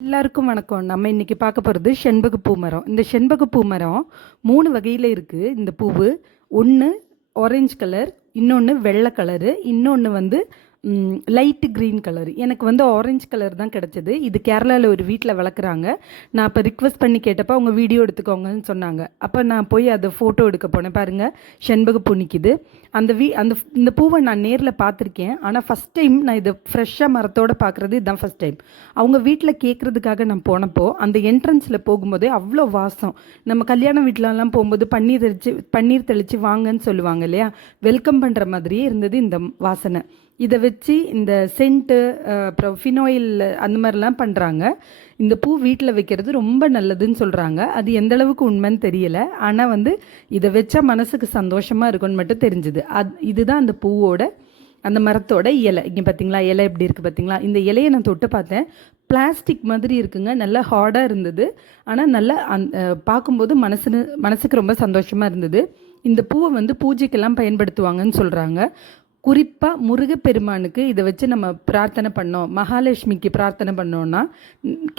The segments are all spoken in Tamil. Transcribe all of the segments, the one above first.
எல்லாருக்கும் வணக்கம். நம்ம இன்னைக்கு பார்க்க போகிறது செண்பகப்பூ மரம். இந்த செண்பகப்பூ மரம் 3 வகையில் இருக்குது. இந்த பூவு ஒன்று ஆரஞ்சு கலர், இன்னொன்று வெள்ளை கலரு, இன்னொன்று வந்து லைட் க்ரீன் கலர். எனக்கு வந்து ஆரஞ்சு கலர் தான் கிடச்சிது. இது கேரளாவில் ஒரு வீட்டில் வளர்க்குறாங்க. நான் இப்போ ரிக்வெஸ்ட் பண்ணி கேட்டப்போ அவங்க வீடியோ எடுத்துக்கோங்கன்னு சொன்னாங்க. அப்போ நான் போய் அதை ஃபோட்டோ எடுக்க போனேன். பாருங்கள், செண்பகப்பூ நிற்கிது. இந்த பூவை நான் நேரில் பார்த்துருக்கேன். ஆனால் ஃபஸ்ட் டைம் நான் இதை ஃப்ரெஷ்ஷாக மரத்தோடு பார்க்குறது இதுதான் ஃபஸ்ட் டைம். அவங்க வீட்டில் கேட்குறதுக்காக நான் போனப்போ அந்த என்ட்ரன்ஸில் போகும்போதே அவ்வளோ வாசம். நம்ம கல்யாண வீட்டிலலாம் போகும்போது பன்னீர் தெளித்து வாங்கன்னு சொல்லுவாங்க இல்லையா, வெல்கம் பண்ணுற மாதிரியே இருந்தது இந்த வாசனை. இதை வச்சு இந்த சென்ட்டு அப்புறம் ஃபினாயில் அந்த மாதிரிலாம் பண்ணுறாங்க. இந்த பூ வீட்டில் வைக்கிறது ரொம்ப நல்லதுன்னு சொல்கிறாங்க. அது எந்த அளவுக்கு உண்மைன்னு தெரியலை. ஆனால் வந்து இதை வச்சா மனசுக்கு சந்தோஷமாக இருக்குன்னு மட்டும் தெரிஞ்சுது. இதுதான் அந்த பூவோட அந்த மரத்தோட இலை. இங்கே பார்த்தீங்களா, இலை எப்படி இருக்குது பார்த்தீங்களா? இந்த இலையை நான் தொட்டு பார்த்தேன். பிளாஸ்டிக் மாதிரி இருக்குங்க. நல்லா ஹார்டாக இருந்தது. ஆனால் நல்லா பார்க்கும்போது மனசுக்கு ரொம்ப சந்தோஷமாக இருந்தது. இந்த பூவை வந்து பூஜைக்கெல்லாம் பயன்படுத்துவாங்கன்னு சொல்கிறாங்க. குறிப்பாக முருகப்பெருமானுக்கு இதை வச்சு நம்ம பிரார்த்தனை பண்ணோம், மகாலட்சுமிக்கு பிரார்த்தனை பண்ணோன்னா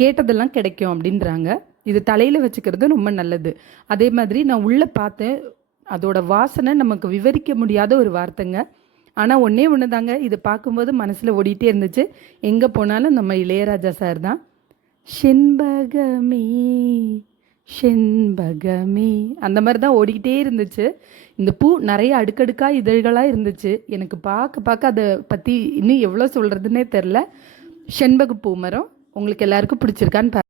கேட்டதெல்லாம் கிடைக்கும் அப்படின்றாங்க. இது தலையில் வச்சுக்கிறது ரொம்ப நல்லது. அதே மாதிரி நான் உள்ளே பார்த்தேன், அதோட வாசனை நமக்கு விவரிக்க முடியாத ஒரு வார்த்தைங்க. ஆனால் ஒன்று தாங்க, இதை பார்க்கும்போது மனசில் ஓடிட்டே இருந்துச்சு. எங்கே போனாலும் நம்ம இளையராஜா சார் தான். செண்பகமே செண்பகமே அந்த மாதிரி தான் ஓடிக்கிட்டே இருந்துச்சு. இந்த பூ நிறைய அடுக்கடுக்காக இதழ்களாக இருந்துச்சு. எனக்கு பார்க்க அதை பற்றி இன்னும் எவ்வளோ சொல்கிறதுனே தெரில. செண்பகப்பூ மரம் உங்களுக்கு எல்லாருக்கும் பிடிச்சிருக்கான்னு